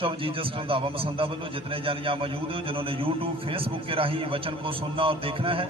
Church of Jesus Randhawa मसंदा वालों जितने जन यहाँ मौजूद हो, जिन्होंने यूट्यूब फेसबुक के राही वचन को सुनना और देखना है,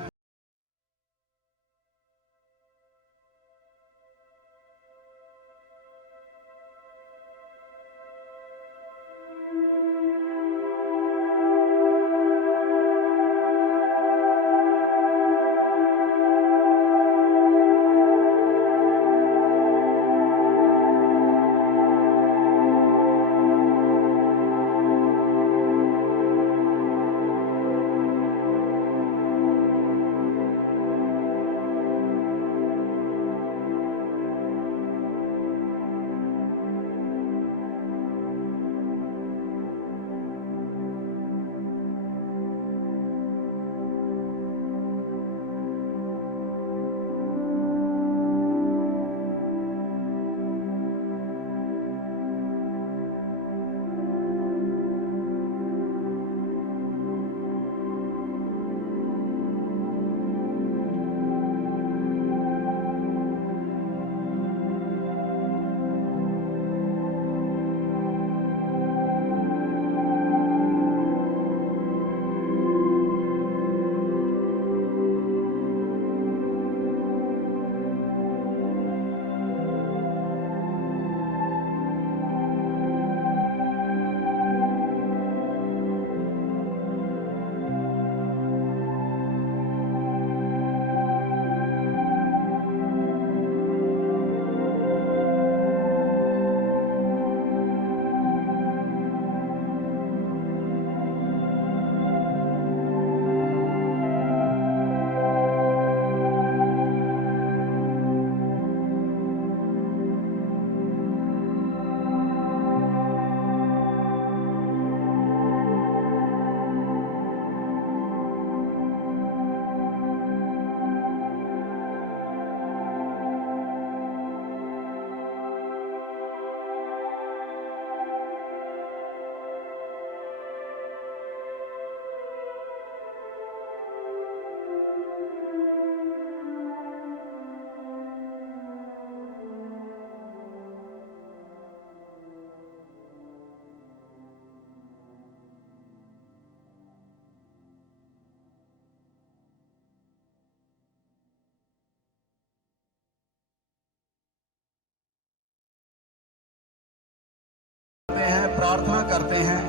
प्रार्थना करते हैं,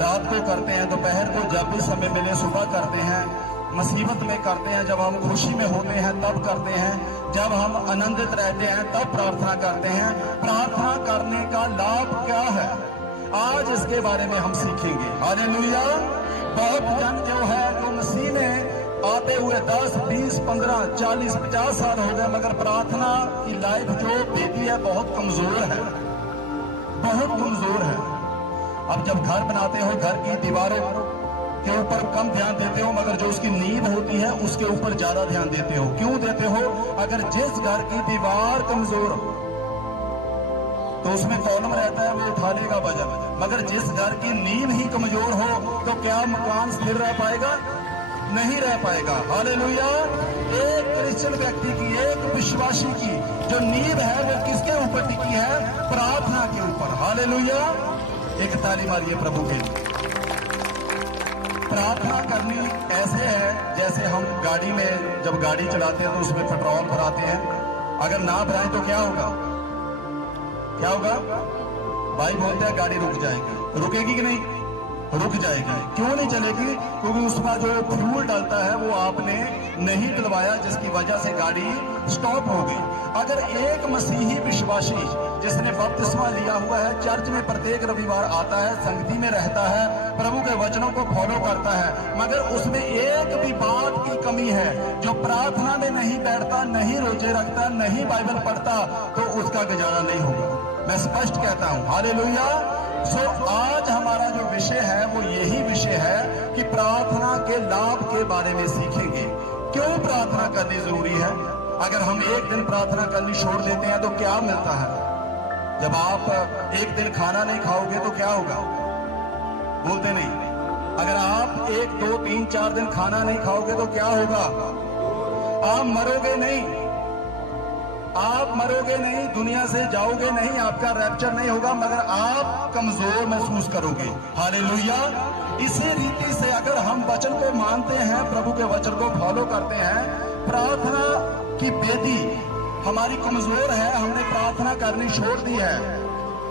रात को करते हैं, दोपहर को जब भी समय मिले सुबह करते हैं, मुसीबत में करते हैं, जब हम खुशी में होते हैं तब करते हैं, जब हम आनंदित रहते हैं तब प्रार्थना करते हैं। प्रार्थना करने का लाभ क्या है, आज इसके बारे में हम सीखेंगे। हालेलुया। बहुत जन जो है तो मसीह में आते हुए 10, 20, 15, 40, 50 साल हो गए, मगर प्रार्थना की लाइफ जो बेटी है बहुत कमजोर है, बहुत कमजोर है। अब जब घर बनाते हो, घर की दीवारों के ऊपर कम ध्यान देते हो, मगर जो उसकी नींव होती है उसके ऊपर ज्यादा ध्यान देते हो। क्यों देते हो? अगर जिस घर की दीवार कमजोर हो तो उसमें कॉलम रहता है, वो उठा लेगा वजन, मगर जिस घर की नींव ही कमजोर हो तो क्या मकान स्थिर रह पाएगा? नहीं रह पाएगा। हालेलुया। एक क्रिश्चियन व्यक्ति की, एक विश्वासी की जो नींव है वो किसके ऊपर टिकी है? प्रार्थना के ऊपर। हालेलुया। एक ताली मारिए प्रभु के लिए। प्रार्थना करनी ऐसे है जैसे हम गाड़ी में जब गाड़ी चलाते हैं तो उसमें पेट्रोल भराते हैं, अगर ना भराएं तो क्या होगा? क्या होगा? भाई बोलते हैं गाड़ी रुक जाएगी। रुकेगी कि नहीं? रुक जाएगी। क्यों नहीं चलेगी? क्योंकि उसका जो फ्यूल डालता है वो आपने नहीं डलवाया, जिसकी वजह से गाड़ी स्टॉप हो गई। अगर एक मसीही विश्वासी जिसने बपतिस्मा लिया हुआ है, चर्च में प्रत्येक रविवार आता है, संगति में रहता है, प्रभु के वचनों को फॉलो करता है, मगर उसमें एक भी बात की कमी है, जो प्रार्थना में नहीं बैठता, नहीं रोजे रखता, नहीं बाइबल पढ़ता, तो उसका गुजारा नहीं होगा। मैं स्पष्ट कहता हूं। हालेलुया। आज हमारा जो विषय है वो यही विषय है कि प्रार्थना के लाभ के बारे में सीखेंगे। क्यों प्रार्थना करनी जरूरी है? अगर हम एक दिन प्रार्थना करनी छोड़ देते हैं तो क्या मिलता है? जब आप एक दिन खाना नहीं खाओगे तो क्या होगा? बोलते नहीं। अगर आप 1, 2, 3, 4 दिन खाना नहीं खाओगे तो क्या होगा? आप मरोगे नहीं, आप मरोगे नहीं, दुनिया से जाओगे नहीं, आपका रैप्चर नहीं होगा, मगर आप कमजोर महसूस करोगे। हालेलुया। इसी रीति से अगर हम वचन को मानते हैं, प्रभु के वचन को फॉलो करते हैं, प्रार्थना की बेदी हमारी कमजोर है, हमने प्रार्थना करनी छोड़ दी है।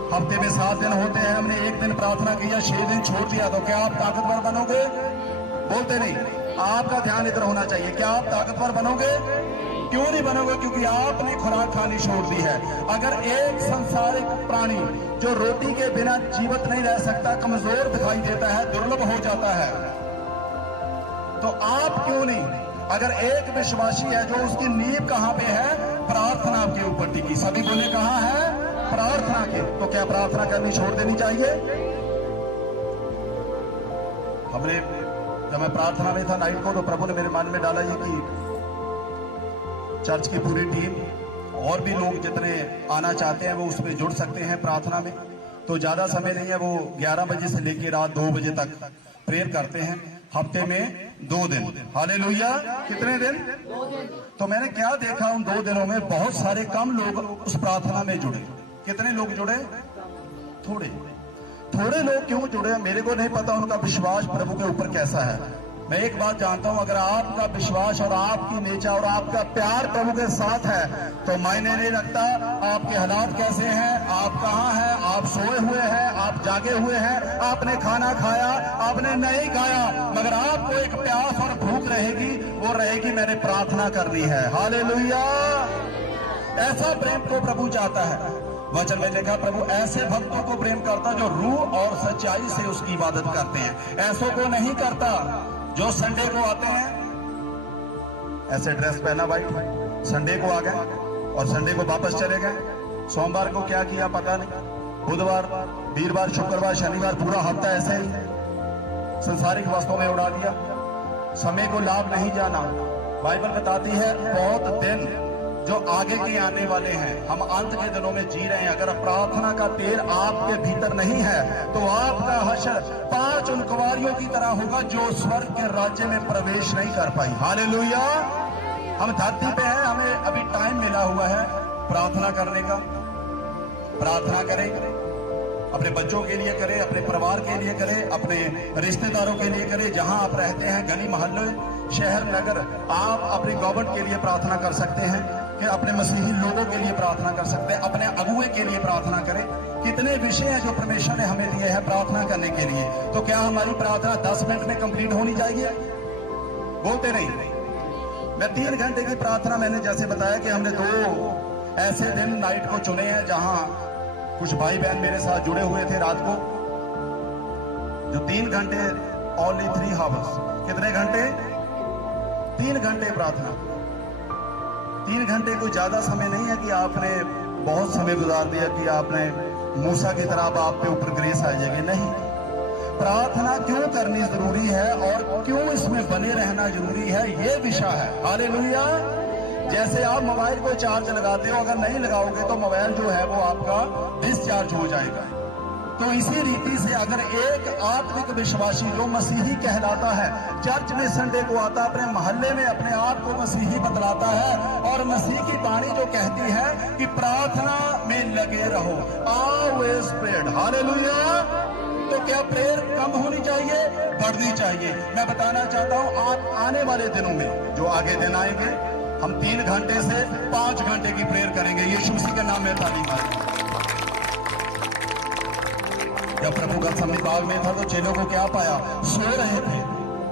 हफ्ते में 7 दिन होते हैं, हमने एक दिन प्रार्थना किया, 6 दिन छोड़ दिया, तो क्या आप ताकतवर बनोगे? बोलते नहीं। आपका ध्यान इधर होना चाहिए। क्या आप ताकतवर बनोगे? क्यों नहीं बनोगे? क्योंकि आपने खुराक खानी छोड़ दी है। अगर एक संसारिक प्राणी जो रोटी के बिना जीवित नहीं रह सकता, कमजोर दिखाई देता है, दुर्लभ हो जाता है, तो आप क्यों नहीं? अगर एक विश्वासी है जो उसकी नींव कहां पे है? प्रार्थना के ऊपर टिकी। सभी बोले कहां है? प्रार्थना के। तो क्या प्रार्थना करनी छोड़ देनी चाहिए? हमने जब मैं प्रार्थना में था नाइट को, तो प्रभु ने मेरे मन में डाला ये कि चर्च की पूरी टीम और भी लोग जितने आना चाहते हैं वो उसमें जुड़ सकते हैं प्रार्थना में। तो ज्यादा समय नहीं है, वो 11 बजे से लेकर रात 2 बजे तक प्रेयर करते हैं, हफ्ते में 2 दिन। हालेलुया। कितने दिन? 2 दिन। तो मैंने क्या देखा उन 2 दिनों में, बहुत सारे कम लोग उस प्रार्थना में जुड़े। कितने लोग जुड़े? थोड़े लोग क्यों जुड़े? मेरे को नहीं पता उनका विश्वास प्रभु के ऊपर कैसा है। मैं एक बात जानता हूं, अगर आपका विश्वास और आपकी नेचर और आपका प्यार प्रभु के साथ है, तो मायने नहीं रखता आपके हालात कैसे हैं, आप कहां हैं, आप सोए हुए हैं, आप जागे हुए हैं, आपने खाना खाया, आपने नहीं खाया, मगर आपको एक प्यास और भूख रहेगी, वो रहेगी मैंने प्रार्थना करनी है। हालेलुया। ऐसा प्रेम को प्रभु चाहता है। वचन में लिखा, प्रभु ऐसे भक्तों को प्रेम करता जो रूह और सच्चाई से उसकी इबादत करते हैं। ऐसों को नहीं करता जो संडे को आते हैं, ऐसे ड्रेस पहना वाइट, संडे को आ गए और संडे को वापस चले गए। सोमवार को क्या किया पता नहीं, बुधवार, वीरवार, शुक्रवार, शनिवार, पूरा हफ्ता ऐसे ही संसारिक वस्तुओं में उड़ा दिया। समय को लाभ नहीं जाना। बाइबल बताती है बहुत दिन जो आगे के आने वाले हैं, हम अंत के दिनों में जी रहे हैं। अगर प्रार्थना का तेल आपके भीतर नहीं है, तो आपका हश्र 5 उन कुंवारियों की तरह होगा जो स्वर्ग के राज्य में प्रवेश नहीं कर पाई। हालेलुया। हम धरती पे हैं, हमें अभी टाइम मिला हुआ है प्रार्थना करने का। प्रार्थना करें, अपने बच्चों के लिए करें, अपने परिवार के लिए करें, अपने रिश्तेदारों के लिए करें, जहां आप रहते हैं, गली मोहल्ले, शहर नगर, आप अपने गवर्नमेंट के लिए प्रार्थना कर सकते हैं, कि अपने मसीही लोगों के लिए प्रार्थना कर सकते हैं, अपने अगुए के लिए प्रार्थना करें। कितने विषय हैं जो परमेश्वर ने हमें दिए हैं प्रार्थना करने के लिए। तो क्या हमारी प्रार्थना 10 मिनट में कंप्लीट होनी चाहिए? बोलते नहीं। मैं 3 घंटे की प्रार्थना, मैंने जैसे बताया कि हमने 2 ऐसे दिन नाइट को चुने हैं जहां कुछ भाई बहन मेरे साथ जुड़े हुए थे रात को, जो 3 घंटे, ओनली 3 आवर्स। कितने घंटे? 3 घंटे प्रार्थना। 3 घंटे कोई ज्यादा समय नहीं है कि आपने बहुत समय गुजार दिया कि आपने मूसा की तरह आप पे ऊपर ग्रेस आ जाएगी। नहीं। प्रार्थना क्यों करनी जरूरी है और क्यों इसमें बने रहना जरूरी है, ये विषय है। हालेलुया। जैसे आप मोबाइल को चार्ज लगाते हो, अगर नहीं लगाओगे तो मोबाइल जो है वो आपका डिस्चार्ज हो जाएगा। तो इसी रीति से अगर एक आत्मिक विश्वासी जो मसीही कहलाता है, चर्च में संडे को आता, अपने मोहल्ले में अपने आप को मसीही बतलाता है, और मसीह की वाणी जो कहती है कि प्रार्थना में लगे रहो, ऑलवेज प्रेड। हालेलुया। तो क्या प्रेयर कम होनी चाहिए? बढ़नी चाहिए। मैं बताना चाहता हूं, आप आने वाले दिनों में जो आगे दिन आएंगे, हम 3 घंटे से 5 घंटे की प्रेयर करेंगे। यीशु मसीह के नाम में तालीम मारेंगे। जब प्रभु का सन्निधान में था तो चेलों को क्या पाया? सो रहे थे।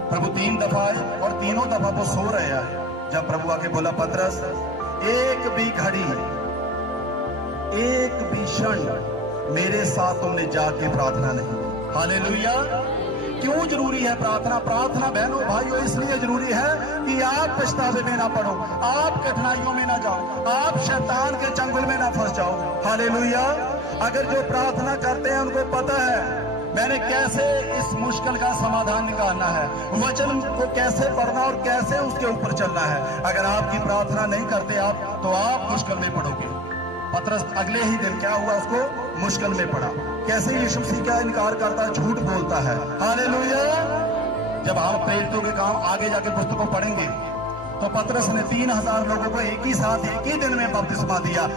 प्रभु 3 दफा आए और तीनों दफा वो सो रहे हैं। जब प्रभु आके बोला, पतरस, एक भी घड़ी, एक भी क्षण मेरे साथ तुमने जाके प्रार्थना नहीं। हालेलुया। क्यों जरूरी है प्रार्थना? प्रार्थना बहनों भाइयों इसलिए जरूरी है कि आप पछतावे में ना पड़ो, आप कठिनाइयों में ना जाओ, आप शैतान के चंगुल में ना फंस जाओ। हालेलुया। अगर जो प्रार्थना करते हैं उनको पता है मैंने कैसे इस मुश्किल का समाधान निकालना है, वचन को कैसे पढ़ना और कैसे उसके ऊपर चलना है। अगर आपकी प्रार्थना नहीं करते आप, तो आप मुश्किल में पड़ोगे। पतरस अगले ही दिन क्या हुआ? उसको मुश्किल में पड़ा। कैसे? यीशु मसीह का इनकार करता है, झूठ बोलता है। हालेलुया। जब हम प्रेरितों के काम आगे जाके पुस्तकों पढ़ेंगे तो पतरस ने 3000 लोगों को एक ही साथ एक ही दिन में बपतिस्मा दिया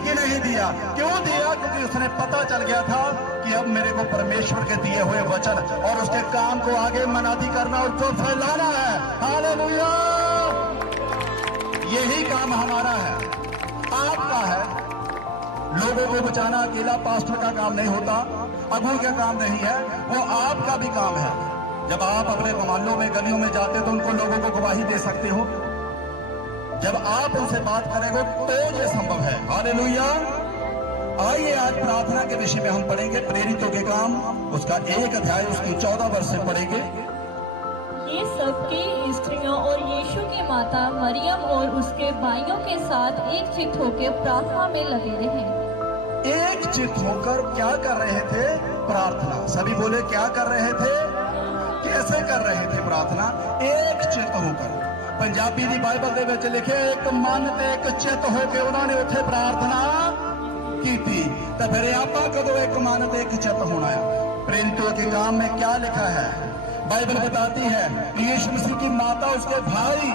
कि नहीं दिया? क्यों दिया? क्योंकि उसने पता चल गया था कि अब मेरे को परमेश्वर के दिए हुए वचन और उसके काम को आगे मनादी करना और जो फैलाना है। हालेलुया! यही काम हमारा है, आपका है। लोगों को बचाना अकेला पास्टर का काम नहीं होता, अगुओं का काम नहीं है, वो आपका भी काम है। जब आप अपने मोहल्लों में गलियों में जाते तो उनको लोगों को गवाही दे सकते हो। जब आप उनसे बात करेंगे तो ये संभव है। हालेलुया! आइए आज प्रार्थना के विषय में हम पढ़ेंगे प्रेरितों के काम, उसका 1 अध्याय उसकी 14 वर्ष से पढ़ेंगे। ये सबकी स्त्रियों और यीशु की माता मरियम और उसके भाइयों के साथ एक चित्त होकर प्रार्थना में लगे रहे। एक चित्त होकर क्या कर रहे थे? प्रार्थना। सभी बोले क्या कर रहे थे? कैसे कर रहे थे प्रार्थना? एक चित्त होकर। पंजाबी दी बाइबल दे विच लिखे एक मन ते एक चित्त होकर उन्होंने उत्थे प्रार्थना की थी। तो फिर आपां कदों एक मन ते एक चित्त होना है? प्रेरितों के काम में क्या लिखा है? बाइबल बताती है यीशु मसीह की माता उसके भाई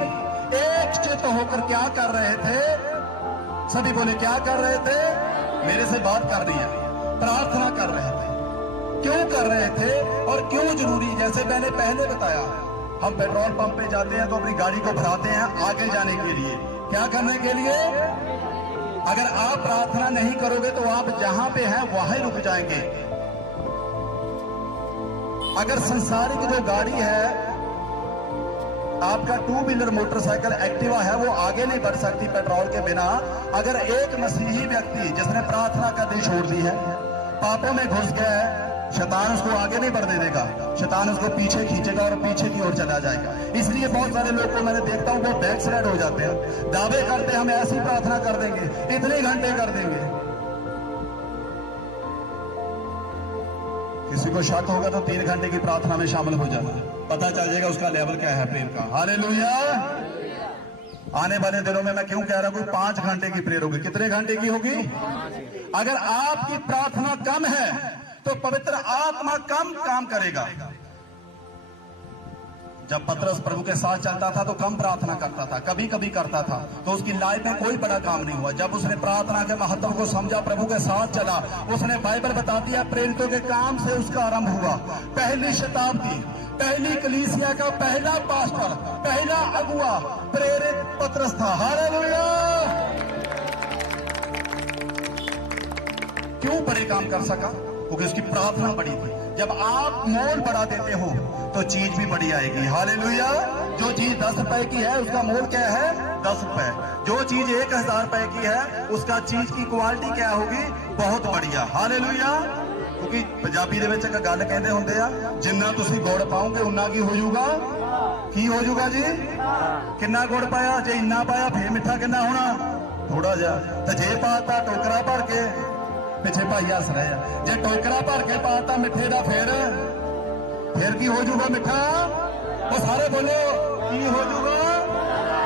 एक चित्त होकर क्या कर रहे थे? सभी बोले क्या कर रहे थे? मेरे से बात करनी है। प्रार्थना कर रहे थे। क्यों कर रहे थे और क्यों जरूरी? जैसे मैंने पहले बताया, हम पेट्रोल पंप पे जाते हैं तो अपनी गाड़ी को भराते हैं आगे जाने के लिए। क्या करने के लिए? अगर आप प्रार्थना नहीं करोगे तो आप जहां पे हैं वहां ही रुक जाएंगे। अगर संसारिक जो गाड़ी है, आपका 2 व्हीलर मोटरसाइकिल एक्टिवा है, वो आगे नहीं बढ़ सकती पेट्रोल के बिना। अगर एक मसीही व्यक्ति जिसने प्रार्थना करनी छोड़ दी है, पापों में घुस गया है, शैतान उसको आगे नहीं बढ़ने देगा, शैतान उसको पीछे खींचेगा और पीछे की ओर चला जाएगा। इसलिए बहुत सारे लोग को मैंने देखता हूं वो बैक स्लाइड हो जाते हैं, दावे करते हैं हम ऐसी प्रार्थना कर देंगे, इतने घंटे कर देंगे। किसी को शक होगा तो 3 घंटे की प्रार्थना में शामिल हो जाना, पता चल जाएगा उसका लेवल क्या है प्रेयर का। हालेलुया! आने वाले दिनों में मैं क्यों कह रहा हूं 5 घंटे की प्रेयर होगी। कितने घंटे की होगी? अगर आपकी प्रार्थना कम है तो पवित्र आत्मा कम काम करेगा। जब पतरस प्रभु के साथ चलता था तो कम प्रार्थना करता था, कभी कभी करता था, तो उसकी लाइफ में कोई बड़ा काम नहीं हुआ। जब उसने प्रार्थना के महत्व को समझा, प्रभु के साथ चला, उसने बाइबल बताती है प्रेरितों के काम से उसका आरंभ हुआ। पहली शताब्दी, पहली कलीसिया का पहला पास्टर, पहला अगुआ प्रेरित पतरस था। हालेलुया! क्यों बड़े काम कर सका? क्योंकि उसकी प्रार्थना बड़ी थी। जब आप मोल बढ़ा देते हो तो चीज भी बड़ी आएगी। हालेलुया! जो चीज 10 रुपए की है उसका मोल क्या है? 10 रुपए। जो चीज 1000 रुपए की है उसका चीज की क्वालिटी क्या होगी? बहुत बढ़िया। हालेलुया! क्योंकि पंजाबी दे विच एक गल कहंदे हुंदे आ, जिन्ना तुसीं गुड़ पाओगे उन्ना की हो जाऊगा। की हो जाऊगा जी? किन्ना गुड़ पाया? जे इन्ना पाया फिर मिठा किन्ना होना? थोड़ा जा। तो जे पाता टोकरा भर के, पिछे भाई हस रहे हैं, जे टोकरा भर के पाता मिठे का फिर की हो जाऊगा? मिठा। वो सारे बोलो की हो जाऊगा?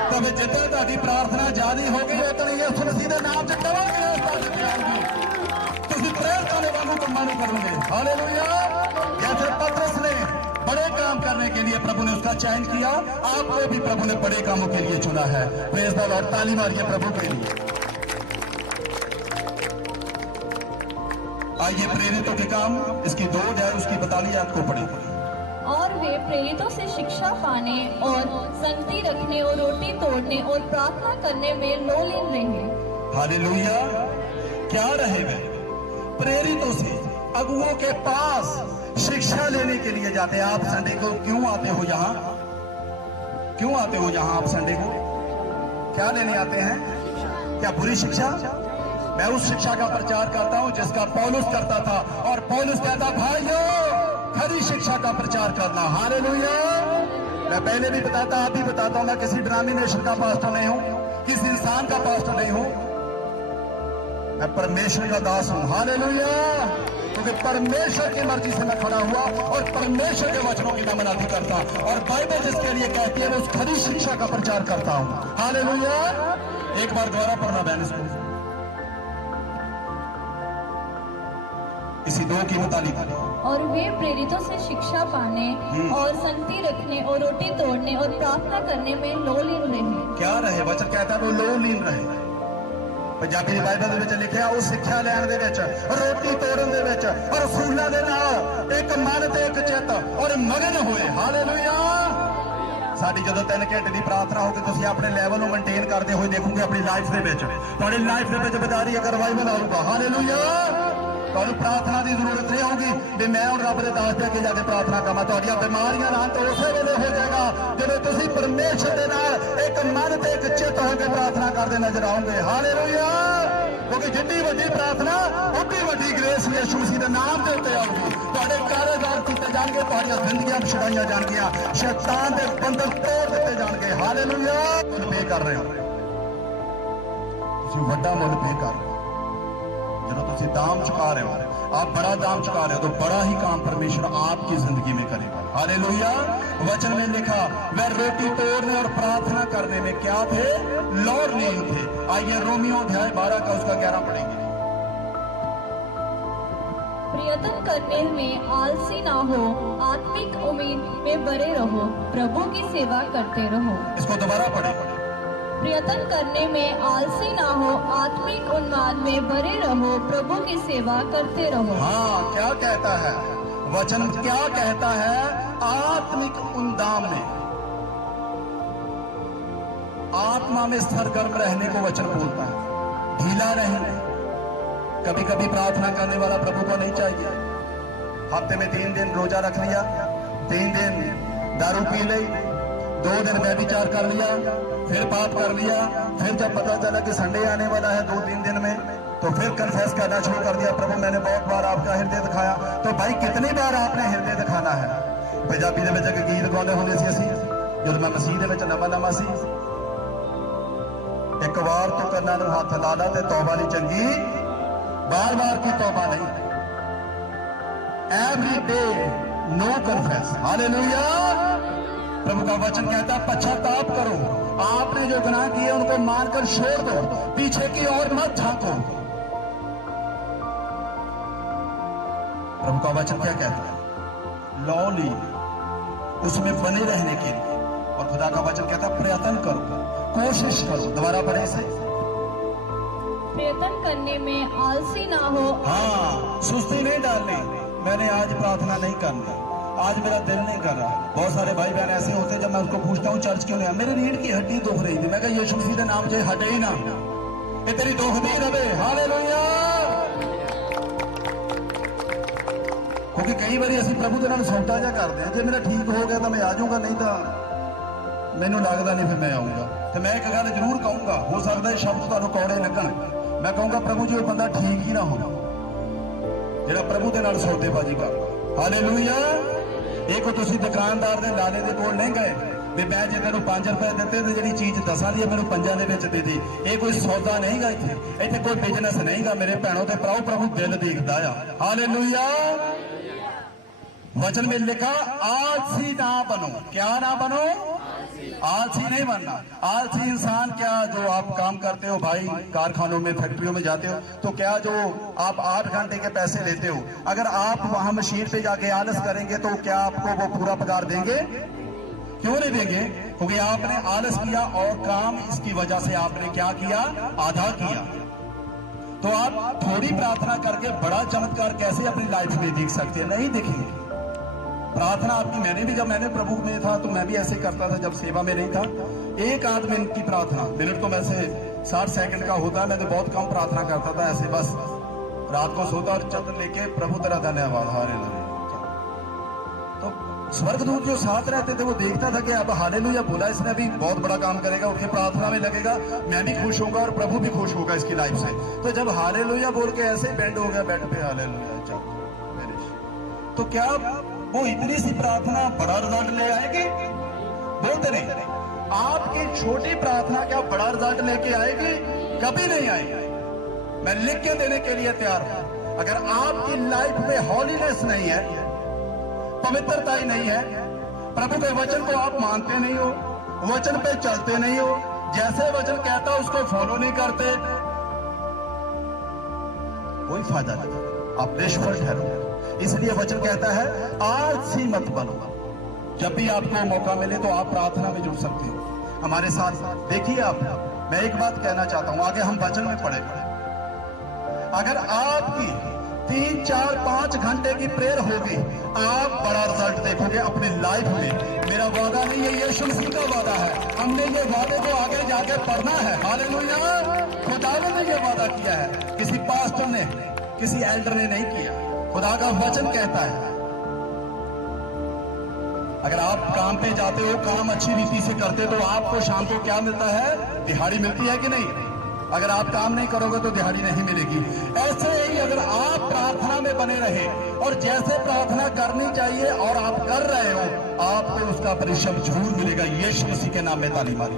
तो जितना तारी प्रार्थना ज्यादा होगी उतना यीशु मसीह के नाम च करोगे, तुम प्रेयर करने वालों को मानू करोगे। हालेलुया! जैसे पतरस ने बड़े काम करने के लिए प्रभु ने उसका चयन किया, आपको भी प्रभु ने बड़े कामों के लिए चुना है। Praise the Lord! ताली मारिए प्रभु के लिए। आइए प्रेरितों के काम इसकी 2 अध्याय उसकी 42 आयत को पढ़ेंगे। और वे प्रेरितों से शिक्षा पाने और संगति रखने और रोटी तोड़ने और प्रार्थना करने में लोलीन रहे। हालेलुया! क्या रहे वे? प्रेरितों से, अगुओं के पास शिक्षा लेने के लिए जाते हैं। आप संडे को क्यों आते हो यहाँ? क्यों आते हो यहाँ आप संडे को? क्या लेने आते हैं? क्या बुरी शिक्षा? मैं उस शिक्षा का प्रचार करता हूं जिसका पौलुस करता था, और पौलुस कहता भाइयों खरी शिक्षा का प्रचार करना। हालेलुया! मैं पहले भी बताता, आप भी बताता हूं, मैं किसी डिनोमिनेशन का पास्टर नहीं हूं, किसी इंसान का पास्टर नहीं हूं, मैं परमेश्वर का दास हूं। हालेलुया! क्योंकि परमेश्वर की मर्जी से मैं खड़ा हुआ और परमेश्वर के वचनों की मैं मनाती करता, और बाइबल जिसके लिए कहती है मैं उस खरी शिक्षा का प्रचार करता हूं। हालेलुया! एक बार दोबारा पढ़ना बहन इसको। इसी 2 की मुतालिक और वे प्रेरितों से शिक्षा पाने और संगति रखने और रोटी तोड़ने और प्रार्थना करने में लोलीन रहे। क्या रहे? वचन कहता है वो लोलीन रहे। पंजाबी बाइबल ਦੇ ਵਿੱਚ ਲਿਖਿਆ ਉਹ ਸਿੱਖਿਆ ਲੈਣ ਦੇ ਵਿੱਚ, ਰੋਟੀ ਤੋੜਨ ਦੇ ਵਿੱਚ, ਰਸੂਲਾਂ ਦੇ ਨਾਲ ਇੱਕ ਮਨ ਤੇ ਇੱਕ ਚਿੱਤ ਔਰ ਮਗਨ ਹੋਏ। ਹਾਲੇਲੂਇਆ। ਸਾਡੀ ਜਦੋਂ 3 ਘੰਟੇ ਦੀ ਪ੍ਰਾਰਥਨਾ ਹੋਊਗੀ, ਤੁਸੀਂ ਆਪਣੇ ਲੈਵਲ ਨੂੰ ਮੇਨਟੇਨ ਕਰਦੇ ਹੋਏ ਦੇਖੋਗੇ ਆਪਣੀ ਲਾਈਫ ਦੇ ਵਿੱਚ, ਤੁਹਾਡੀ ਲਾਈਫ ਦੇ ਵਿੱਚ ਬਜ਼ਾਰੀ ਅਗਰ ਰਿਵਾਈਵਲ ਆਊਗਾ। ਹਾਲੇਲੂਇਆ। ਤੁਹਾਨੂੰ ਪ੍ਰਾਰਥਨਾ ਦੀ ਜ਼ਰੂਰਤ ਨਹੀਂ ਹੋਊਗੀ ਵੀ ਮੈਂ ਹੁਣ ਰੱਬ ਦੇ ਦਾਸ ਦੇ ਅੱਗੇ ਜਾ ਕੇ ਪ੍ਰਾਰਥਨਾ ਕਰਾਂ। ਤੁਹਾਡੀਆਂ ਬਿਮਾਰੀਆਂ ਦਾ ਅੰਤ ਉਸੇ ਵੇਲੇ ਹੋ ਜਾਏਗਾ ਜਦੋਂ ਤੁਸੀਂ ਪਰਮੇਸ਼ਰ ਦੇ ਨਾਲ ਇੱਕ ਮਨ ਤੇ ਇੱਕ ਚਿੱਤ ਹੋ ਕੇ ਪ੍ਰਾਰਥਨਾ ਕਰਦੇ ਨਜ਼ਰ ਆਓਗੇ। ਹਾਲੇਲੂਇਆ। ਕਿਉਂਕਿ ਜਿੱਡੀ ਵੱਡੀ ਪ੍ਰਾਰਥਨਾ ਉੱਡੀ ਵੱਡੀ ਗ੍ਰੇਸ ਯਿਸੂ ਮਸੀਹ ਦੇ ਨਾਮ ਦੇ ਉੱਤੇ ਆਊਗੀ। ਤੁਹਾਡੇ ਕਾਰੋਬਾਰ ਕੀਤੇ ਜਾਣਗੇ, ਤੁਹਾਡੀਆਂ ਜ਼ਿੰਦਗੀਆਂ ਛੁਡਾਈਆਂ ਜਾਣਗੀਆਂ, ਸ਼ੈਤਾਨ ਦੇ ਬੰਧਨ ਤੋੜ ਦਿੱਤੇ ਜਾਣਗੇ। ਹਾਲੇਲੂਇਆ। ਮੁੱਲ ਪੇ ਕਰ ਰਹੇ ਹੋ, ਤੁਸੀਂ ਵੱਡਾ ਮੁੱਲ ਪੇ ਕਰ ਰਹੇ ਹੋ। जब तुम दाम चुका रहे हो, आप बड़ा दाम चुका रहे हो, तो बड़ा ही काम परमेश्वर आपकी जिंदगी में करेगा। हालेलुया। वचन में लिखा वह रोटी तोड़ने और प्रार्थना करने में क्या थे? लोलीन थे। आइए रोमियो अध्याय 12 का उसका 11 पढ़ेंगे। प्रयत्न करने में आलसी ना हो, आत्मिक उम्मीद में बने रहो, प्रभु की सेवा करते रहो। इसको दोबारा पढ़े। प्रयत्न करने में आलसी ना हो, आत्मिक उन्माद में बने रहो, प्रभु की सेवा करते रहो। हाँ, क्या कहता है वचन? क्या कहता है? आत्मिक उन्दाम में, आत्मा में सरगर्म रहने को वचन बोलता है। ढीला नहीं। कभी कभी प्रार्थना करने वाला प्रभु को नहीं चाहिए। हफ्ते में 3 दिन रोजा रख लिया, 3 दिन दारू पी ली, 2 दिन व्यभिचार कर लिया, फिर पाप कर लिया, फिर जब पता चला कि संडे आने वाला है 2-3 दिन में, तो फिर कन्फेस करना शुरू कर दिया, प्रभु मैंने बहुत बार आपका हृदय दिखाया। तो भाई कितनी बार आपने हृदय दिखाना है? पंजाबी ਦੇ ਵਿੱਚ ਇੱਕ ਗੀਤ ਗਾਉਂਦੇ ਹੁੰਦੇ ਸੀ ਅਸੀਂ ਜਦੋਂ ਮੈਂ ਮਸੀਹ ਦੇ ਵਿੱਚ ਨਵਾਂ ਸੀ। ਇੱਕ ਵਾਰ ਤੋਂ ਕੰਨਾਂ ਨੂੰ ਹੱਥ ਲਾ ਲਾ ਤੇ ਤੌਬਾ ਲਈ ਚੰਗੀ, ਬਾਰ-ਬਾਰ की तौबा नहीं। Every day no confess. Hallelujah. प्रभु का वचन कहता है पश्चाताप करो, आपने जो गुनाह किए उनको मानकर छोड़ दो, पीछे की ओर मत झांको। प्रभु का वचन क्या कहता है? लॉली उसमें बने रहने के लिए। और खुदा का वचन कहता है प्रयत्न करो, कोशिश करो। दोबारा पढ़े इसे। प्रयत्न करने में आलसी ना हो। हाँ, सुस्ती नहीं डालनी, मैंने आज प्रार्थना नहीं करनी, आज मेरा दिल नहीं कर रहा। बहुत सारे भाई बहन ऐसे होते हैं, जब मैं उसको पूछता हूँ चर्च क्यों नहीं आया, मेरी रीढ़ की हड्डी दुख रही थी। मैं कहा यीशु मसीह के नाम से हटे ही ना, ये तेरी दुखदी रहे। हालेलुया। क्योंकि कई बार ਅਸੀਂ प्रभु के नाल सौदा जा करते हैं, जे मेरा ठीक हो गया तो मैं आ जाऊंगा, नहीं तो मैनू लगता नहीं फिर मैं आऊंगा। तो मैं एक गल जरूर कहूंगा, हो सकता है शब्द तुहानू कौड़े लगन, मैं कहूंगा प्रभु जी वो बंदा ठीक ही ना हो ਜਿਹੜਾ प्रभु के नाल सौदेबाजी करदा। हालेलुया। एक ਤੁਸੀਂ ਦੁਕਾਨਦਾਰ ਦੇ ਲਾਲੇ ਦੇ ਕੋਲ ਨਹੀਂ ਗਏ ਵੀ ਮੈਂ ਜੇ ਤੈਨੂੰ 5 ਰੁਪਏ ਦਿੱਤੇ ਤੇ ਜਿਹੜੀ ਚੀਜ਼ 10 ਦੀ ਮੈਨੂੰ 5 ਦੇ ਵਿੱਚ ਦੇ ਦੇ। ਇਹ ਕੋਈ ਸੌਦਾ ਨਹੀਂਗਾ, ਇੱਥੇ ਕੋਈ ਬਿਜ਼ਨਸ ਨਹੀਂਗਾ ਮੇਰੇ ਭੈਣੋ ਤੇ ਭਰਾਓ। ਪ੍ਰਭੂ ਦਿਲ ਦੇਖਦਾ ਆ। ਹਾਲੇਲੂਇਆ। वचन में लिखा आलसी ना बनो। क्या ना बनो? आलसी नहीं बनना। आलसी इंसान क्या, जो आप काम करते हो भाई, कारखानों में फैक्ट्रियों में जाते हो, तो क्या जो आप 8 घंटे के पैसे लेते हो, अगर आप वहां मशीन पे जाके आलस करेंगे तो क्या आपको वो पूरा पगार देंगे? क्यों नहीं देंगे? क्योंकि आपने आलस किया और काम इसकी वजह से आपने क्या किया? आधा किया। तो आप थोड़ी प्रार्थना करके बड़ा चमत्कार कैसे अपनी लाइफ में देख सकते हैं? नहीं देखेंगे। प्रार्थना आपकी, मैंने भी, जब मैंने प्रभु में था तो मैं भी ऐसे करता था, जब सेवा में नहीं था। 1 आध मिनट की प्रार्थना, मिनट तो वैसे 60 सेकंड का होता है, मैं तो बहुत कम प्रार्थना करता था ऐसे, बस रात को सोता और चंद लेके प्रभु तेरा धन्यवाद। हालेलुया। तो स्वर्गदूत जो साथ रहते थे वो देखता था कि अब हालेलुया बोला इसने, अभी बहुत बड़ा काम करेगा, उठ के प्रार्थना में लगेगा, मैं भी खुश होगा और प्रभु भी खुश होगा इसकी लाइफ से। तो जब हालेलुया बोल के ऐसे बेंड हो गया बेड पे, हालेलुया चल, तो क्या वो इतनी सी प्रार्थना बड़ा रिजल्ट ले आएगी? बोलते नहीं। आपकी छोटी प्रार्थना क्या बड़ा रिजल्ट लेके आएगी? कभी नहीं आएगी। मैं लिख के देने के लिए तैयार हूं। अगर आपकी लाइफ में हॉलीनेस नहीं है, पवित्रता ही नहीं है, प्रभु के वचन को आप मानते नहीं हो, वचन पे चलते नहीं हो, जैसे वचन कहता उसको फॉलो नहीं करते, कोई फायदा नहीं। आप निष्फल ठहरोगे। इसलिए वचन कहता है आलसी मत बनो। जब भी आपको मौका मिले तो आप प्रार्थना में जुड़ सकते हो हमारे साथ। देखिए आप, मैं एक बात कहना चाहता हूं, आगे हम वचन में पढ़े। अगर आपकी 3, 4, 5 घंटे की प्रेयर होगी, आप बड़ा रिजल्ट देखोगे अपनी लाइफ में। मेरा वादा नहीं है, यीशु मसीह का वादा है। हमने ये वादे को आगे जाके पढ़ना है। हालेलुया। खुदा ने ये वादा किया है, किसी पास्टर ने, किसी एल्डर ने नहीं किया। खुदा का वचन कहता है अगर आप काम पे जाते हो, काम अच्छी रीति से करते तो आपको शाम को क्या मिलता है? दिहाड़ी मिलती है कि नहीं? अगर आप काम नहीं करोगे तो दिहाड़ी नहीं मिलेगी। ऐसे ही अगर आप प्रार्थना में बने रहे और जैसे प्रार्थना करनी चाहिए और आप कर रहे हो, आपको उसका परिश्रम जरूर मिलेगा। यीशु मसीह के नाम में ताली मारी।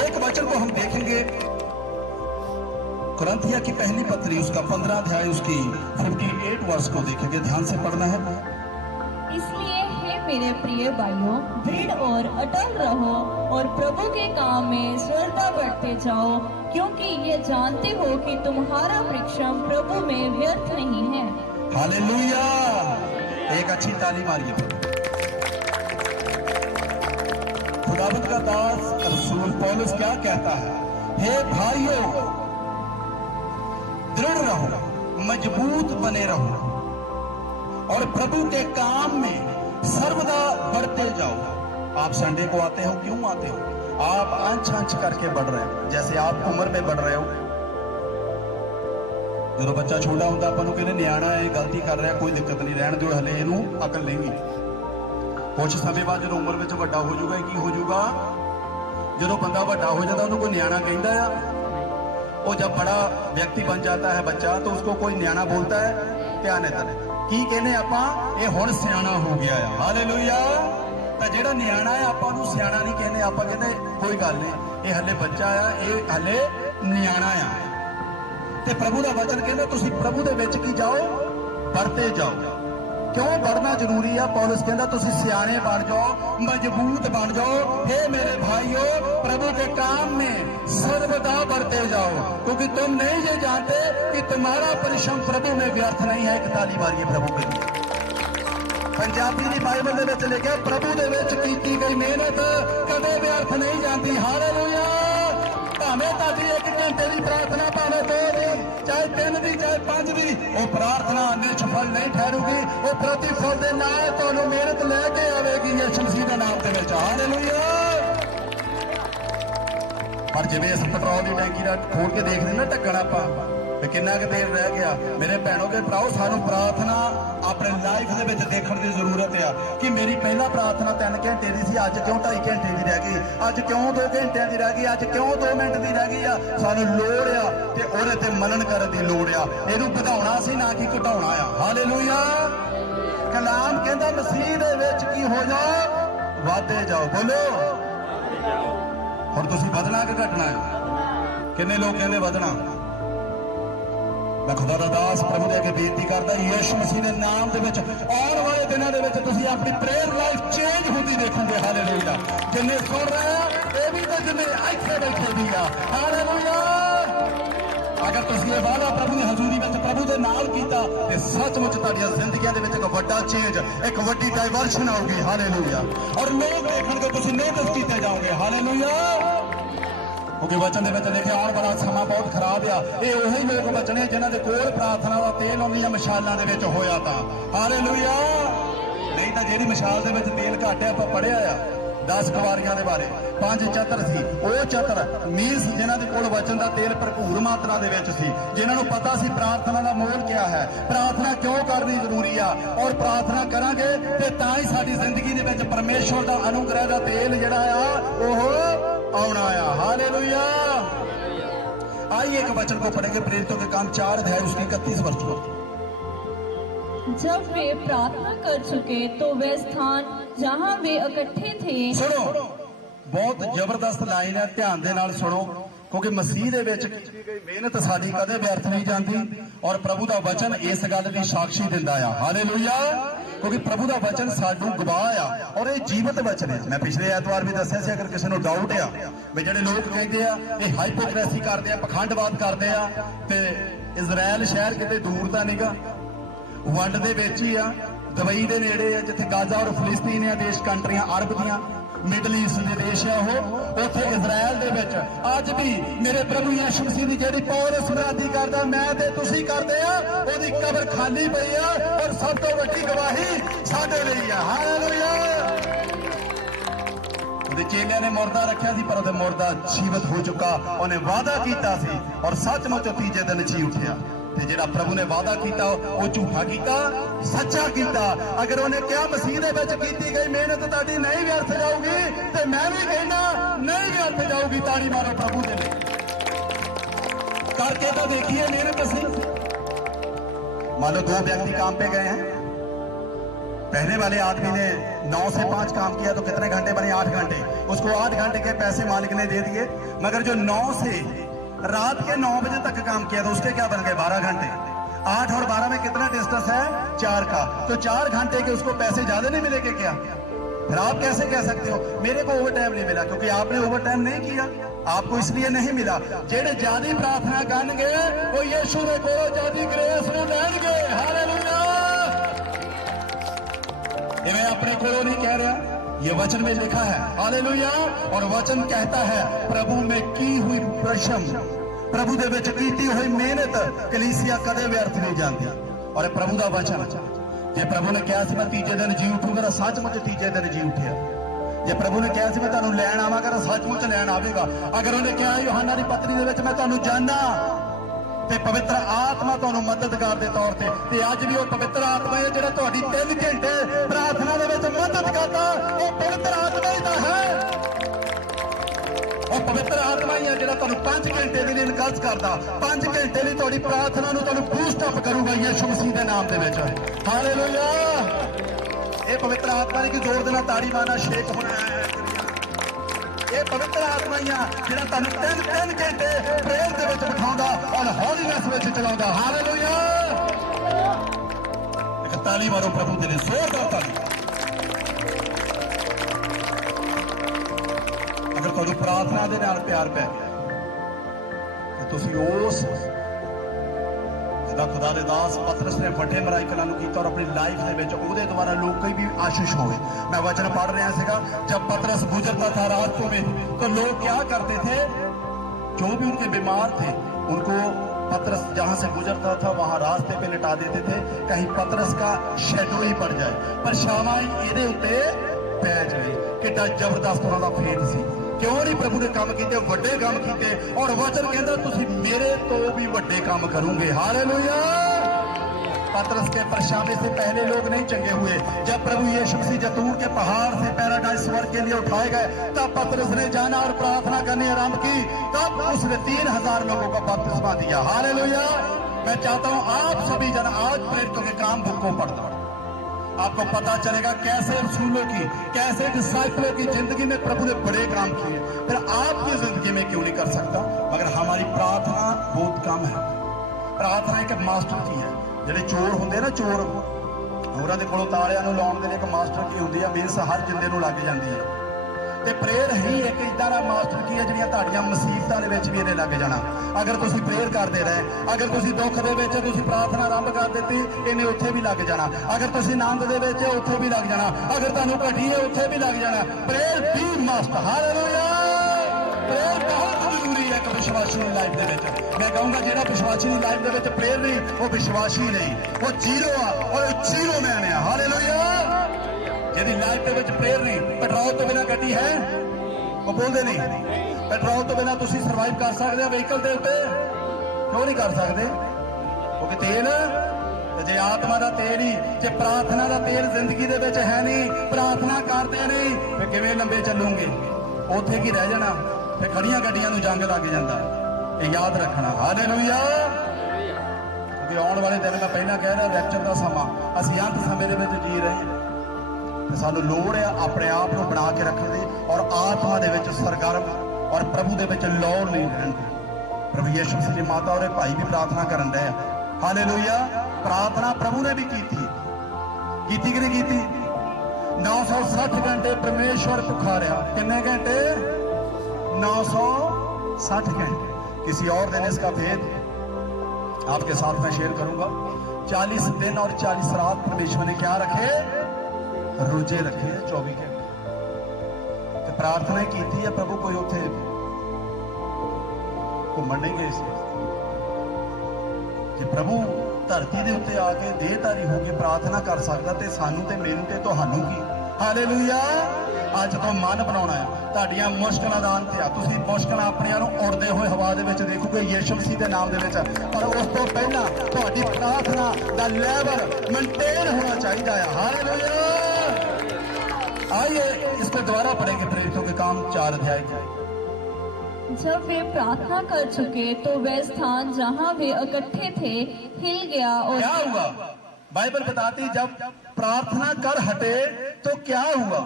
एक वचन को हम देखेंगे, कुरिन्थिया की पहली पत्री, उसका 15 अध्याय, उसकी 58 वर्ष को देखेंगे। ध्यान से पढ़ना है। इसलिए हे मेरे प्रिय भाइयों, दृढ़ और अटल रहो और प्रभु के काम में श्रद्धा बढ़ते जाओ, क्योंकि ये जानते हो कि तुम्हारा परिश्रम प्रभु में व्यर्थ नहीं है। हालेलुया। एक अच्छी ताली मारिए। खुदावंद का दास रसूल पौलुस क्या कहता है? हे भाइयों, दृढ़ रहो, मजबूत बने रहो और प्रभु के काम में सर्वदा बढ़ते जाओ। आप संडे को आते हो, क्यों आते हो? आप अंश अंश करके बढ़ रहे हो, जैसे आप उम्र में बढ़ रहे हो। जो बच्चा छोटा होता अपन ਨੂੰ ਕਹਿੰਦੇ ਨਿਆਣਾ ਹੈ, ਗਲਤੀ ਕਰ ਰਿਹਾ, ਕੋਈ ਦਿੱਕਤ ਨਹੀਂ, ਰਹਿਣ ਦਿਓ, ਹਲੇ ਇਹਨੂੰ ਅਕਲ ਨਹੀਂ ਗਈ। ਕੁਝ ਸਮੇਂ ਬਾਅਦ ਜਦੋਂ ਉਮਰ ਵਿੱਚ ਵੱਡਾ ਹੋ ਜਾਊਗਾ, ਕੀ ਹੋ ਜਾਊਗਾ? ਜਦੋਂ ਬੰਦਾ ਵੱਡਾ ਹੋ ਜਾਂਦਾ ਉਹਨੂੰ ਕੋਈ ਨਿਆਣਾ ਕਹਿੰਦਾ ਆ। वो जब बड़ा व्यक्ति बन जाता है बच्चा, तो उसको कोई न्याणा बोलता है, क्या नहीं की कहने आपा ये हुण सियाणा हो गया है। हालेलुया। तो जेड़ा न्याणा है आपा नूं सियाणा नहीं कहने, आपा कहते कोई गल नहीं, ये हले बच्चा आ, ये हले न्याणा आ। ते प्रभु दा वचन कहंदा तुसीं प्रभु दे विच की जाओ, बढ़ते जाओ। क्यों बढ़ना जरूरी है? पौलुस कहता तुसीं सियाणे बन जाओ, मजबूत बन जाओ। हे मेरे भाइयों, प्रभु के काम में सर्वदा बढ़ते जाओ, क्योंकि तुम नहीं ये जानते कि तुम्हारा परिश्रम प्रभु में व्यर्थ नहीं है। एक ताली मारिए प्रभु के लिए। पंजाबी दी बाइबल दे विच लिखिआ, प्रभु दे विच कीती गई मेहनत कदे व्यर्थ नहीं जाती। हालेलुया। भावें तुहाडी 1 घंटे की प्रार्थना, भावें 2 दी, चाहे 3 दी, चाहे 5 दी, वो प्रार्थना निष्फल नहीं ठहरूगी। वो प्रतिफल दे नाल तुहानूं मेहनत लेके आवेगी यीशु मसीह दे नाम दे विच। हालेलुया। पर जिवें इस पेट्रोल की टैंकी का खोल के देखते ना ढक्कन आपां भी किन्ना क देर रह गया, मेरे भैनों के भराओ, सानू प्रार्थना अपने लाइफ दे विच देखण दी जरूरत है कि मेरी पहला प्रार्थना 3 घंटे की सी, अज क्यों 2.5 घंटे की रह गई, अज क्यों 2 घंटे की रह गई, अज क्यों 2 मिनट की रह गई आ। सानू लोड़ आ ते ओहदे ते मनन करन दी लोड़ आ। इहनूं वधाउणा सी, ना कि घटाउणा आ। हालेलुया। कलाम कहंदा मसीह दे विच की हो जाओ, वाधे जाओ। बोलो हुण तुसीं वधना कि घटना है? किन्ने लोग कहंदे वधना। मैं खुदा दा दास प्रभु दे अगे बेनती करदा, यीशु मसीह दे नाम दे विच आउण वाले दिनां दे विच तुसीं अपनी प्रेयर लाइफ चेंज होंदी देखोगे। हालेलुया। जिन्ने सुण रहे आ, ये भी तो जिन्ने इत्थे बैठे भी आ। हालेलुया। अगर तुसीं ये वादा प्रभु की हजूरी में प्रभु के नाल कीता ते सचमुच तुहाडीआं जिंदगियां दे विच एक वड्डा चेंज, एक वड्डी डाइवर्शन आउगी। हालेलुया। और लोग देखणगे, तुसीं नोटिस कीते जाओगे। हालेलुया। क्योंकि वचन दे विच लिखिआ आउण वाला समा बहुत खराब आ। ये उही लोग बचने जिन्हां दे कोल प्रार्थना दा तेल उन्हां मशालां दे विच होया तां। हालेलुया। नहीं तां जिहड़ी मशाल दे विच तेल घट आ, आपां पढ़िआ आ 10 कुवारियां दे बारे, 5 चतर सी। ਉਹ ਚਤਰ ਮੀਨਸ ਜਿਨ੍ਹਾਂ ਦੇ ਕੋਲ ਵਚਨ ਦਾ ਤੇਲ ਭਰਪੂਰ ਮਾਤਰਾ ਦੇ ਵਿੱਚ ਸੀ, ਜਿਨ੍ਹਾਂ ਨੂੰ ਪਤਾ ਸੀ ਪ੍ਰਾਰਥਨਾ ਦਾ ਮੋਲ ਕੀ ਹੈ, ਪ੍ਰਾਰਥਨਾ ਕਿਉਂ ਕਰਨੀ ਜ਼ਰੂਰੀ ਆ, ਔਰ ਪ੍ਰਾਰਥਨਾ ਕਰਾਂਗੇ ਤੇ ਤਾਂ ਹੀ ਸਾਡੀ ਜ਼ਿੰਦਗੀ ਦੇ ਵਿੱਚ ਪਰਮੇਸ਼ਵਰ ਦਾ ਅਨੁਗ੍ਰਹਿ ਦਾ ਤੇਲ ਜਿਹੜਾ ਆ ਉਹ ਆਉਣਾ ਆ। हालेलुया। आइए एक वचन को पढ़ेंगे, प्रेरितों के काम 4 अध्याय उसकी 31 वर्ष पर। जब वे प्रार्थना कर चुके तो वे स्थान जहां वे इकट्ठे थे। सुनो, बहुत जबरदस्त लाइन है, ध्यान दे नाल सुनो, क्योंकि मसीह दे विच कीती गई मेहनत साडी कदे व्यर्थ नहीं जाती और प्रभु दा वचन इस गल दी साक्षी दिंदा आ। हालेलुया। क्योंकि प्रभु का वचन सानू गवाह आ और ये जीवत वचन है। मैं पिछले एतवार भी दस्सिया सी, अगर किसी को डाउट आ भी जिहड़े लोग कहते आ ये हाइपोक्रेसी करते आ, पखंडवाद करते आ, ते इजराइल शहर किते दूर तां नहींगा, वंड दे विच ही आ, दुबई दे नेड़े आ, जिथे गाजा और फिलिस्तीन आ देश, कंट्रियां अरब दियां, मिडल ईस्ट दे देश आ वो, उथे इजराइल दे विच अज भी मेरे प्रभु यीशु मसीह दी जिहड़ी पौलुस मुरादी करदा मैं ते तुसीं करदे आ, ओदी कबर खाली पई आ और सब तो वड्डी गवाही साडे लई आ। हालेलुया। ਉਹਦੇ ਚੇਲਿਆਂ ਨੇ ਮੁਰਦਾ ਰੱਖਿਆ ਸੀ, ਪਰ ਉਹਦੇ ਮੁਰਦਾ ਜੀਵਤ ਹੋ ਚੁੱਕਾ, ਉਹਨੇ ਵਾਅਦਾ ਕੀਤਾ ਸੀ ਔਰ ਸੱਚਮੁੱਚ ਤੀਜੇ ਦਿਨ ਜੀ ਉੱਠਿਆ। ਤੇ ਜਿਹੜਾ ਪ੍ਰਭੂ ਨੇ ਵਾਅਦਾ ਕੀਤਾ ਉਹ ਝੂਠਾ ਕੀਤਾ, ਸੱਚਾ ਕੀਤਾ। ਅਗਰ ਉਹਨੇ ਕਿਹਾ ਮਸੀਹ ਦੇ ਵਿੱਚ ਕੀਤੀ ਗਈ ਮਿਹਨਤ ਤੁਹਾਡੀ ਨਹੀਂ ਵਿਅਰਥ ਜਾਊਗੀ, ਤੇ ਮੈਂ ਵੀ ਕਹਿਣਾ ਨਹੀਂ ਵਿਅਰਥ ਜਾਊਗੀ। ਤਾੜੀ ਮਾਰੋ ਪ੍ਰਭੂ ਦੇ ਲਈ। करके तो देखिए मेहनत से। मान लो 2 व्यक्ति काम पे गए हैं, पहले वाले आदमी ने 9 से 5 काम किया तो कितने घंटे बने? 8 घंटे। उसको 8 घंटे के पैसे मालिक ने दे दिए, मगर जो 9 से रात के 9 बजे तक काम किया तो उसके क्या बन गए? 12 घंटे। 8 और 12 में कितना डिस्टेंस है? 4 का। तो 4 घंटे के उसको पैसे ज्यादा नहीं मिलेंगे क्या? फिर आप कैसे कह सकते हो मेरे को ओवर टाइम नहीं मिला? क्योंकि आपने ओवर टाइम नहीं किया, आपको इसलिए नहीं मिला। जेड़े ज्यादा प्रार्थना करनगे वो यीशु दे कोलों ज्यादा ग्रेस नूं लैणगे। हालेलुया। ये मैं अपने कोलों नहीं कह रहा, ये वचन में लिखा है। हालेलुया। और वचन कहता है प्रभु में की हुई परिश्रम, प्रभु दे विच कीती हुई मेहनत कलीसिया कदे व्यर्थ नहीं जाती। और प्रभु दा वचन जे प्रभु ने कहा मैं तीजे दिन जी उठूंगा तो सचमुच तीजे दिन जी उठिया। जे प्रभु ने कहा मैं तुहानूं लैण आवांगा तो सचमुच लैण आवेगा। अगर उन्हें कहा यूहन्ना दी पत्री दे विच मैं तुहानूं जाना ते पवित्र आत्मा तुहानूं मददगार दे तौर ते अज भी वो पवित्र आत्मा है जिहड़ा तुहाडी 3 घंटे प्रार्थना दे विच मदद करदा, वो पवित्र आत्मा ही तां है। और पवित्र आत्मा ही है जिहड़ा तुहानूं 5 घंटे दे लई इनकल्स करदा, 5 घंटे लई तुहाडी प्रार्थना नूं तुहानूं बूस्ट अप करूगा यीशु मसीह दे नाम दे विच। हालेलुया। ये पवित्र आत्मा ने कि जोर देना ताड़ी मारना शेक होना है। ये पवित्र आत्मा ही है जिहड़ा तुहानूं 3 घंटे प्रेयर दे विच बिठाउंदा और हॉलीनेस विच चलाउंदा। हालेलुया। एक ताली मारो प्रभु दे लिए, जोरदार ताली। अगर तुहानूं प्रार्थना दे नाल प्यार पै ते तुसीं उस जिदा खुदा दे दास पतरस ने फटे मराई कलां नूं कीता और अपनी लाइफ दे विच ओहदे द्वारा लोग भी आशीष होए। मैं वचन पढ़ रहा सीगा, जब पतरस गुजरता था रास्तों में तो लोग क्या करते थे? जो भी उनके बीमार थे उनको पतरस जहां से गुजरता था वहां रास्ते पे लिटा देते थे, कहीं पतरस का शैडो ही पड़ जाए, पर शामां इहदे उत्ते पै जाए। कितना जबरदस्त उन्हां दा फेट सी। क्यों नहीं प्रभु ने काम किए, वड्डे काम किए। और वचन कहता तुसी मेरे तो भी वड्डे काम करोगे। हालेलुया। पतरस के परछावे से पहले लोग नहीं चंगे हुए। जब प्रभु यीशु मसीह जतूर के पहाड़ से पैराडाइज स्वर्ग के लिए उठाए गए तब पतरस ने जाना और प्रार्थना करने आरंभ की। तब उसने 3000 लोगों को बपतिस्मा दिया। हालेलुया। मैं चाहता हूं आप सभी जन आज प्रेरितों के काम बुक को पढ़ दो, आपको पता चलेगा कैसे रसूलों की, कैसे डिसाइपलों की जिंदगी में प्रभु ने बड़े काम किए। फिर आपकी जिंदगी में क्यों नहीं कर सकता? मगर हमारी प्रार्थना बहुत कम है। प्रार्थना एक मास्टर की है। ਜਿਹੜੇ ਚੋਰ ਹੁੰਦੇ ਨਾ, ਚੋਰ ਉਹਨਾਂ ਦੇ ਕੋਲੋਂ ਤਾਲਿਆਂ ਨੂੰ ਲਾਉਣ ਦੇ ਲਈ ਇੱਕ ਮਾਸਟਰ ਕੀ ਹੁੰਦੀ ਆ, ਮੀਨਸ ਹਰ ਜਿੰਦੇ ਨੂੰ ਲੱਗ ਜਾਂਦੀ ਹੈ। ਤੇ ਪ੍ਰੇਅਰ ਹੀ ਇੱਕ ਇਦਾਂ ਦਾ ਮਾਸਟਰ ਕੀ ਹੈ ਜਿਹੜੀਆਂ ਤੁਹਾਡੀਆਂ ਮੁਸੀਬਤਾਂ ਦੇ ਵਿੱਚ ਵੀ ਇਹਨੇ ਲੱਗ ਜਾਣਾ। ਅਗਰ ਤੁਸੀਂ ਪ੍ਰੇਅਰ ਕਰਦੇ ਰਹੇ, ਅਗਰ ਤੁਸੀਂ ਦੁੱਖ ਦੇ ਵਿੱਚ ਤੁਸੀਂ ਪ੍ਰਾਰਥਨਾ ਆਰੰਭ ਕਰ ਦਿੱਤੀ, ਇਹਨੇ ਉੱਥੇ ਵੀ ਲੱਗ ਜਾਣਾ। ਅਗਰ ਤੁਸੀਂ ਆਨੰਦ ਦੇ ਵਿੱਚ ਉੱਥੇ ਵੀ ਲੱਗ ਜਾਣਾ। ਅਗਰ ਤੁਹਾਨੂੰ ਘਟੀ ਹੈ ਉੱਥੇ ਵੀ ਲੱਗ ਜਾਣਾ। ਪ੍ਰੇਅਰ ਵੀ ਮਸਟ। ਹਾਲੇਲੂਇਆ। ਪ੍ਰੇਅਰ ਬਹੁਤ ਜ਼ਰੂਰੀ ਹੈ ਇੱਕ ਵਿਸ਼ਵਾਸੀ ਦੀ ਲਾਈਫ ਦੇ ਵਿੱਚ। मैं कहूंगा जेड़ा विश्वासी की लाइफ दे विच प्रेयर नहीं, वो विश्वासी नहीं, वो जीरो आ और जीरो मैन है। हालेलुया। जेदी लाइफ दे विच प्रेयर नहीं, पेट्रोल तो बिना गड्डी है, वो बोलते नहीं पेट्रोल तो बिना तुसीं सर्वाइव कर सकते हो व्हीकल के उत्ते? क्यों नहीं कर सकते? क्योंकि तेल जे आत्मा का तेल ही, जे प्रार्थना का तेल जिंदगी दे विच है नहीं, प्रार्थना करते नहीं, फिर किवें लंबे चलूंगे? उत्थे की रह जाना, फिर खड़ियां गड्डियां नूं जंग लग जांदा। याद रखना। हालेलुया। क्योंकि आने वाले दिन मैं पहला कह रहा रैप्चर का समा, असीं अंत समय दे विच जी रहे हैं। सानूं लोड़ है अपने आप को बना के रखने की और आत्मा दे विच सरगर्म और प्रभु दे विच लौड़ नहीं रहन दी। प्रभु यीशु मसीह की माता और भाई भी प्रार्थना करन रहे हैं। हालेलुया। प्रार्थना प्रभु ने भी की थी कीती कि नहीं कीती? 960 घंटे परमेश्वर भुखा रहा। कितने घंटे? 960 घंटे। किसी और दिन इसका भेद आपके साथ मैं शेयर करूंगा। 40 दिन और 40 रात परमेश्वर ने क्या रखे? रोजे रखे 24 घंटे। तो प्रार्थना की थी है प्रभु कोई उठे घूमन नहीं गए जे प्रभु धरती के उत्ते आके देहधारी होके प्रार्थना कर सकता ते सानू ते मैनू ते तुहानू की। हालेलुया। अज तो मन बनाना है ਤੁਹਾਡੀਆਂ मुश्किलों का अंत आ। तुसीं मुश्किल अपने नूं उड़दे हुए हवा दे विच देखोगे यीशु मसीह के नाम दे विच। पर उस तो पहला तुहाडी प्रार्थना दा लेवल मेंटेन होना चाहिए है। हालेलुया। आइए इसको दोबारा पढ़ेंगे प्रेरितों के काम 4 अध्याय। जब वे प्रार्थना कर चुके तो वह स्थान जहाँ वे इकट्ठे थे हिल गया और क्या हुआ? बाइबल बताती जब प्रार्थना कर हटे तो क्या हुआ?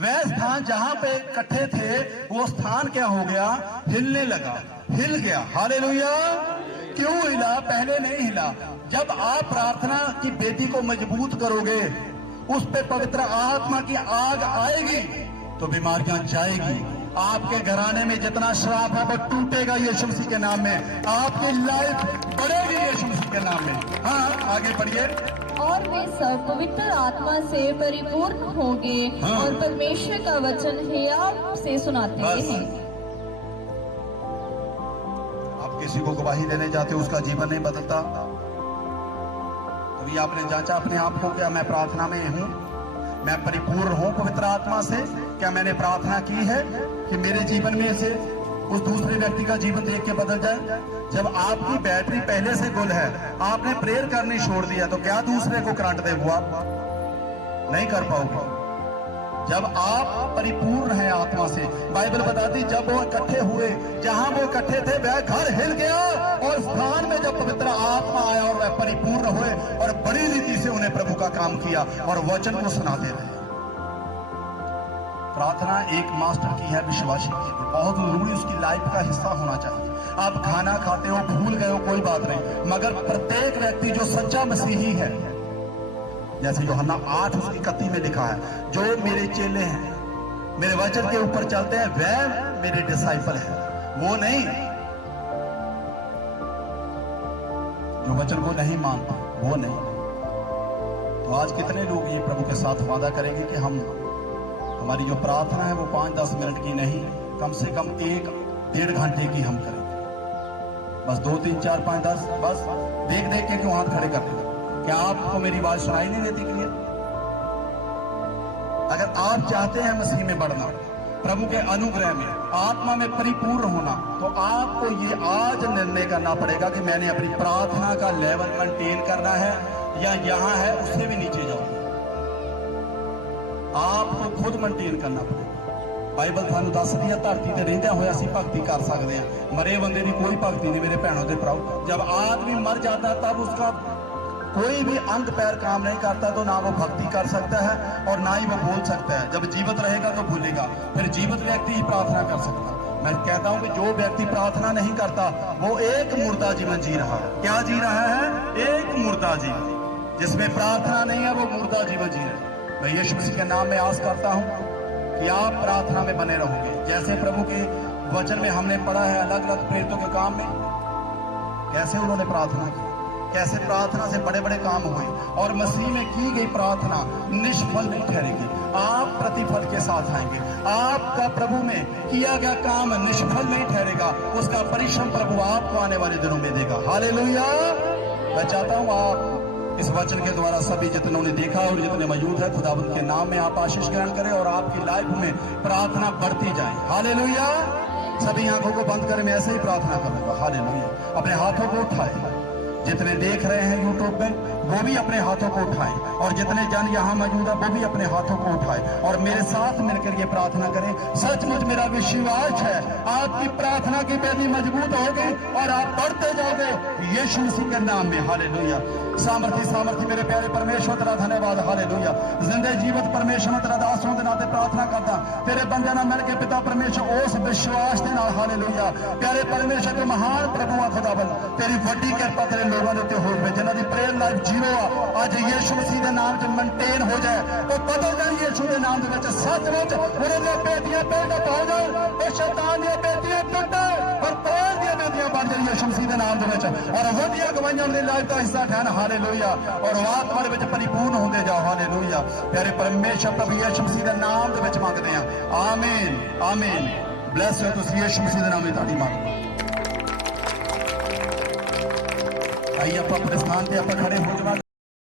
वह स्थान जहां पे इकट्ठे थे वो स्थान क्या हो गया? हिलने लगा, हिल गया। हालेलुया। क्यों हिला? पहले नहीं हिला। जब आप प्रार्थना की बेदी को मजबूत करोगे, उस पे पवित्र आत्मा की आग आएगी तो बीमारियां जाएगी। आपके घराने में जितना श्राप है वो टूटेगा यीशु मसीह के नाम में। आपकी लाइफ बढ़ेगी यीशु मसीह के नाम में। हाँ आगे बढ़िए। और वे सब पवित्र आत्मा से परिपूर्ण होंगे हाँ। और परमेश्वर का वचन हियाव से सुनाते बस। हैं। आप किसी को गवाही देने जाते हो उसका जीवन नहीं बदलता। तभी आपने जांचा अपने आप को, क्या मैं प्रार्थना में हूं? मैं परिपूर्ण हूं पवित्र आत्मा से? क्या मैंने प्रार्थना की है कि मेरे जीवन में से उस दूसरे व्यक्ति का जीवन देख के बदल जाए? जब आपकी बैटरी पहले से गुल है, आपने प्रेयर करनी छोड़ दिया तो क्या दूसरे को करंट दे हुआ? नहीं कर पाओगे। जब आप परिपूर्ण हैं आत्मा से, बाइबल बताती जब वो इकट्ठे हुए, जहां वो इकट्ठे थे वह घर हिल गया और स्थान में जब पवित्र आत्मा आया और वह परिपूर्ण हुए और बड़ी रीति से उन्हें प्रभु का काम किया और वचन को सुनाते रहे। प्रार्थना एक मास्टर की है, विश्वासी की है, बहुत जरूरी उसकी लाइफ का हिस्सा होना चाहिए। आप खाना खाते हो, भूल गए हो, कोई बात नहीं, मगर प्रत्येक व्यक्ति जो सच्चा मसीही है, जैसे यूहन्ना 8 उसकी 31 में लिखा है, जो मेरे चेले हैं, मेरे वचन के ऊपर चलते हैं, वह मेरे डिसाइपल है। वो नहीं जो वचन को नहीं मानता, वो नहीं। तो आज कितने लोग ये प्रभु के साथ वादा करेंगे कि हमारी जो प्रार्थना है वो 5-10 मिनट की नहीं, कम से कम 1-1.5 घंटे की हम करेंगे। बस 2, 3, 4, 5, 10 बस देख देख के क्यों हाथ खड़े कर देंगे? क्या आपको मेरी बात सुनाई नहीं देती? क्लियर? अगर आप चाहते हैं मसीह में बढ़ना, प्रभु के अनुग्रह में, आत्मा में परिपूर्ण होना, तो आपको ये आज निर्णय करना पड़ेगा कि मैंने अपनी प्रार्थना का लेवल मेंटेन करना है या यहां है उससे भी नीचे जाऊंगा। आपको खुद मेंटेन करना पड़ेगा। बाइबल थानू दस दी है धरती ते रहिंदे होए असीं भगती कर सकते हैं, मरे बंदे की कोई भगती नहीं मेरे भैनों के भराओ। जब आदमी मर जाता है तब उसका कोई भी अंग पैर काम नहीं करता, तो ना वो भक्ति कर सकता है और ना ही वो बोल सकता है। जब जीवित रहेगा तो भूलेगा, फिर जीवित व्यक्ति ही प्रार्थना कर सकता है। मैं कहता हूं कि जो व्यक्ति प्रार्थना नहीं करता वो एक मुर्दा जीवन जी रहा है। क्या जी रहा है? एक मुर्दा जीवन। जिसमें प्रार्थना नहीं है वो मुर्दा जीवन जी रहा है। मैं यीशु मसीह के नाम में आस करता हूं कि आप प्रार्थना में बने रहोगे। जैसे प्रभु के वचन में हमने पढ़ा है अलग अलग प्रेरितों के काम में कैसे उन्होंने प्रार्थना की, कैसे प्रार्थना से बड़े बड़े काम हुए, और मसीह में की गई प्रार्थना निष्फल नहीं ठहरेगी। आप प्रतिफल के साथ आएंगे। आपका प्रभु में किया गया काम निष्फल नहीं ठहरेगा, उसका परिश्रम प्रभु आपको आने वाले दिनों में देगा। हालेलुया। मैं चाहता हूं आप इस वचन के द्वारा सभी जितनों ने देखा और जितने मौजूद है, खुदावंद के नाम में आप आशीष ग्रहण करें और आपकी लाइफ में प्रार्थना बढ़ती जाए। हालेलुया। सभी आंखों को बंद करें, मैं ऐसे ही प्रार्थना करूंगा। हालेलुया। अपने हाथों को उठाए, जितने देख रहे हैं यूट्यूब में वो भी अपने हाथों को उठाएं, और जितने जन यहाँ मौजूद है वो भी अपने हाथों को उठाएं और मेरे साथ मिलकर ये प्रार्थना करें। सचमुच मेरा विश्वास है आपकी प्रार्थना की बेदी मजबूत होगी और आप बढ़ते जाओगे यीशु मसीह के नाम में। हालेलुया। सामर्थी मेरे प्यारे परमेश्वर तेरा धन्यवाद। हालेलुया। जिंदे जीवित परमेश्वर तेरा दास होने के नाते प्रार्थना करता तेरे बंदे नाल मिल के पिता परमेश्वर उस विश्वास के नाल। हालेलुया। प्यारे परमेश्वर के महान प्रभु खुदावंद तेरी वड्डी कृपा तेरे लोगों के उत्ते होवे जिन्हां दी प्रेयर लाइफ ਹੀਰੋ ਆ ਅੱਜ ਯीशु मसीह ਦੇ ਨਾਮ 'ਚ ਮੇਨਟੇਨ ਹੋ ਜਾਏ, ਉਹ ਬਦਲ ਜਾਣ ਯीशु ਦੇ ਨਾਮ ਦੇ ਵਿੱਚ। ਸੱਚਮੁੱਚ ਉਹਨਾਂ ਦੀਆਂ ਬੇਟੀਆਂ ਪਿੰਡ ਹੋ ਜਾਣ, ਉਹ ਸ਼ੈਤਾਨ ਦੀਆਂ ਬੇਟੀਆਂ ਟੁੱਟੇ ਔਰ ਪ੍ਰੇਮ ਦੀਆਂ ਬੇਟੀਆਂ ਬਣ ਜਾਣ ਯीशु मसीह ਦੇ ਨਾਮ ਦੇ ਵਿੱਚ, ਔਰ ਵਧੀਆ ਗਵਾਈਆਂ ਦੀ ਲਾਈਫ ਦਾ ਹਿੱਸਾ ਠਹਿਰਨ। ਹਾਲੇਲੂਇਆ। ਔਰ ਆਤਮਾ ਦੇ ਵਿੱਚ ਪਰਿਪੂਰਨ ਹੁੰਦੇ ਜਾਓ। ਹਾਲੇਲੂਇਆ। ਪਿਆਰੇ ਪਰਮੇਸ਼ਰ ਪ੍ਰਭੂ ਯीशु मसीह ਦੇ ਨਾਮ ਦੇ ਵਿੱਚ ਮੰਗਦੇ ਹਾਂ। ਆਮੀਨ ਆਮੀਨ। ਬਲੈਸ ਹੋ ਤੁਸੀਂ ਯीशु मसीह ਦੇ ਨਾਮ ਵਿੱਚ ਤੁਹਾਡੀ ਮੰਗ। ਆइए आप अपने स्थान पे आप खड़े हो जाओ।